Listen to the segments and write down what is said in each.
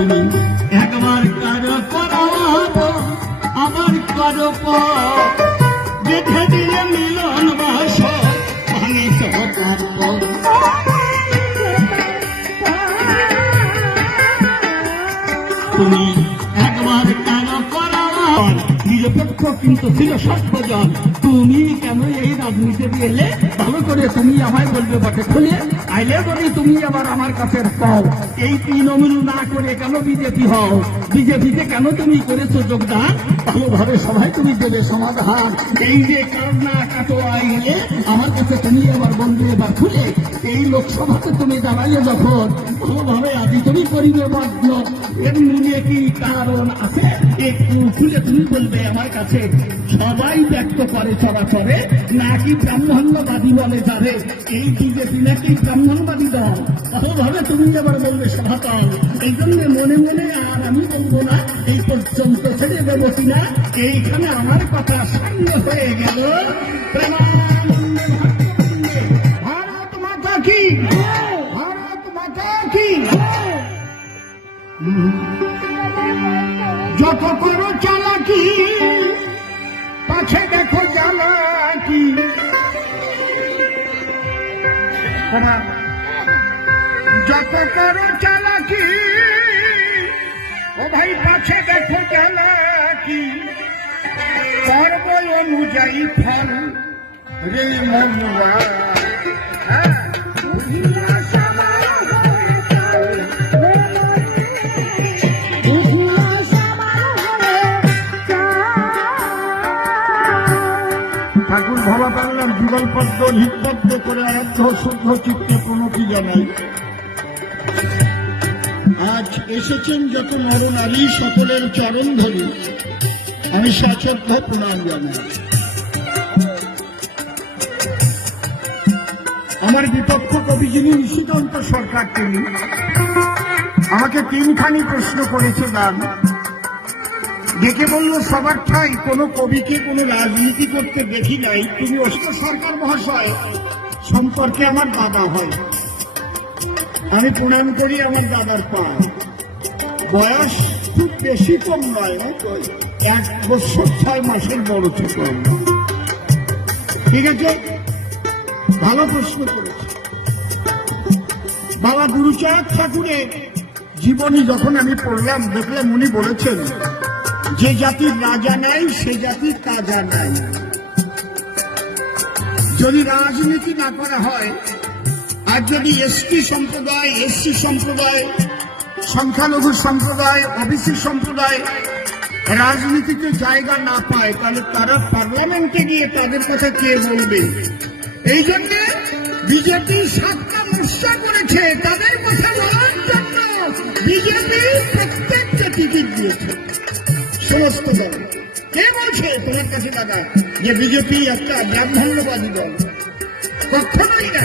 তুমি একবার কারো পরাবো আমার কারো বেঁধে দিয়ে মিলন বাস আমি তো তুমি একবার কারো পরাবো নিরপেক্ষ কিন্তু ছিল সর্বজন। তুমি কেন এই রাজনীতিতে এলে? ভালো করে তুমি আমায় বলবে বটে, খুলে আইলে বলি তুমি আবার আমার কাছে পাও এই তৃণমূল না করে কেন বিজেপি হও? বিজেপিতে কেন তুমি করেছো যোগদান? ভালোভাবে সবাই তুমি দেবে সমাধান। এই যে কারণা কাটো আইলে আমার কাছে তুমি আবার বলবে এবার খুলে এই লোকসভাতে তুমি দাঁড়াইলে যখন ভালোভাবে আদি তুমি করিবে বাধ্য। এর মূলে কি কারণ আছে একটু খুলে তুমি বলবে আমার কাছে। সবাই ব্যক্ত করে চলাচলে নাকি ব্রাহ্মণ্যবাদী বলে যাবে এই বিজেপি নাকি ব্রাহ্মণবাদী দল? ভালোভাবে তুমি আবার বলবে সভাতল। এই জন্য মনে মনে আর আমি বলবো না, এই পর্যন্ত ছেড়ে দেবো কিনা। এইখানে আমার কথা সামনে হয়ে গেল। ভারত মাতা কি, ভারত মাতা কি। যত করো চালাকি পাছে দেখো জ্বালাকি। যত করো চালাকি ও ভাই পাছে দেখো জ্বালাকি। কর্ম অনুযায়ী ফল রে মনুয়া। ঠাকুর ভাবা পারলাম যুগল পদ্ম লিপবদ্ধ করে আরাধ্য শুদ্ধ চিত্তে প্রণতি জানাই। আজ এসেছেন যত নর নারী সকলের চরণ ধরে আমি সাচর্য প্রণাম জানাই। আমার বিপক্ষ কবি যিনি নিশিকান্ত সরকার, তিনি আমাকে তিনখানি প্রশ্ন করেছে গান দেখে বলল সবার ঠাই কোনো কবিকে কোনো রাজনীতি করতে দেখি নাই। তুমি অষ্ট সরকার মহাশয় সম্পর্কে আমার দাদা হয়। আমি প্রণাম করি আমার দাদার পায়। বয়স খুব বেশি কম নয়, 1 বছর 6 মাসের বড় ছোট। ঠিক আছে, ভালো প্রশ্ন করেছে। বাবা গুরুচাঁদ ঠাকুরের জীবনী যখন আমি পড়লাম দেখলাম উনি বলেছেন যে জাতির রাজা নাই সে জাতির তাজা নাই। যদি রাজনীতি না করা হয় আর যদি এসটি সম্প্রদায়, এসসি সম্প্রদায়, সংখ্যালঘু সম্প্রদায়, ওবিসি সম্প্রদায় রাজনীতিতে জায়গা না পায় তাহলে তারা পার্লামেন্টে গিয়ে তাদের কথা কে বলবে? এই জন্য বিজেপি 7টা মোর্চা করেছে তাদের কথা বলার জন্য। বিজেপি প্রত্যেকটা টিকিট দিয়েছে সমস্ত দল। কে বলছে তোমার কাছে দাদা যে বিজেপি একটা ব্রাহ্মণ্যবাদী দল? কখনোই না।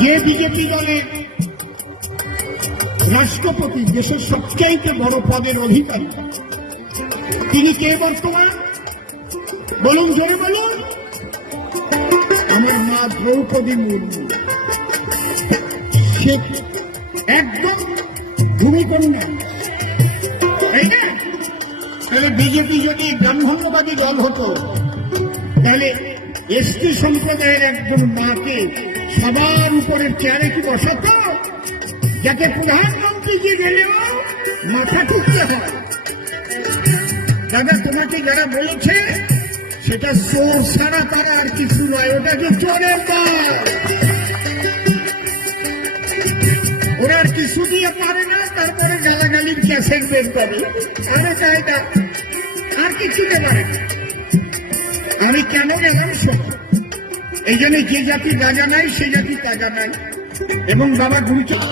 যে বিজেপি দলের রাষ্ট্রপতি, দেশের সবচাইতে বড় পদের অধিকারী, তিনি কে বর্তমান? বলুন, জোরে বলুন। আমার মা দ্রৌপদী মুর্মু। সে একদম ভূমিকন্যা, তাই না? তাহলে বিজেপি যদি ব্রাহ্মণ্যবাদী দল হতো তাহলে এসটি সম্প্রদায়ের একজন মাকে সবার উপরের চেয়ারে কি বসাতো, যাতে প্রধানমন্ত্রী যে গেলেও মাথা ঠুকতে হয়? দাদা তোমাকে যারা বলেছে সেটা চোর ছাড়া তারা আর কিছু নয়, ওটাকে চোরের দল। ওরা আর কিছু দিয়ে পারে না, তারপরে গালাগালির ক্যাসেট বের করে। আরে তাই না, আর কিছুতে পারে না। আমি কেন গেলাম সত্য, এই জন্য যে জাতি রাজা নাই সে জাতি তাজা নাই। এবং বাবা গুরুচাঁদ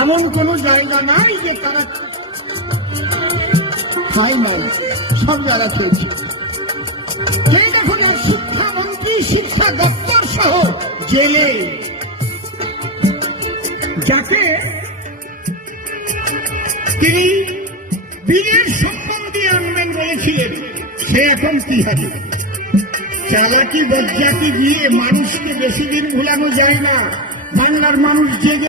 এমন কোন জায়গা নাই যে তারা খাই নাই, সব যারা চলছে। যে দেখুন শিক্ষামন্ত্রী, শিক্ষা দপ্তর সহ জেলে, যাকে তিনি বীরের সম্মান দিয়ে আনবেন বলেছিলেন, সে এখন কি হবে? চালাকি বজ্জাতি দিয়ে মানুষকে বেশি দিন ভুলানো যায় না। বাংলার মানুষ জেগে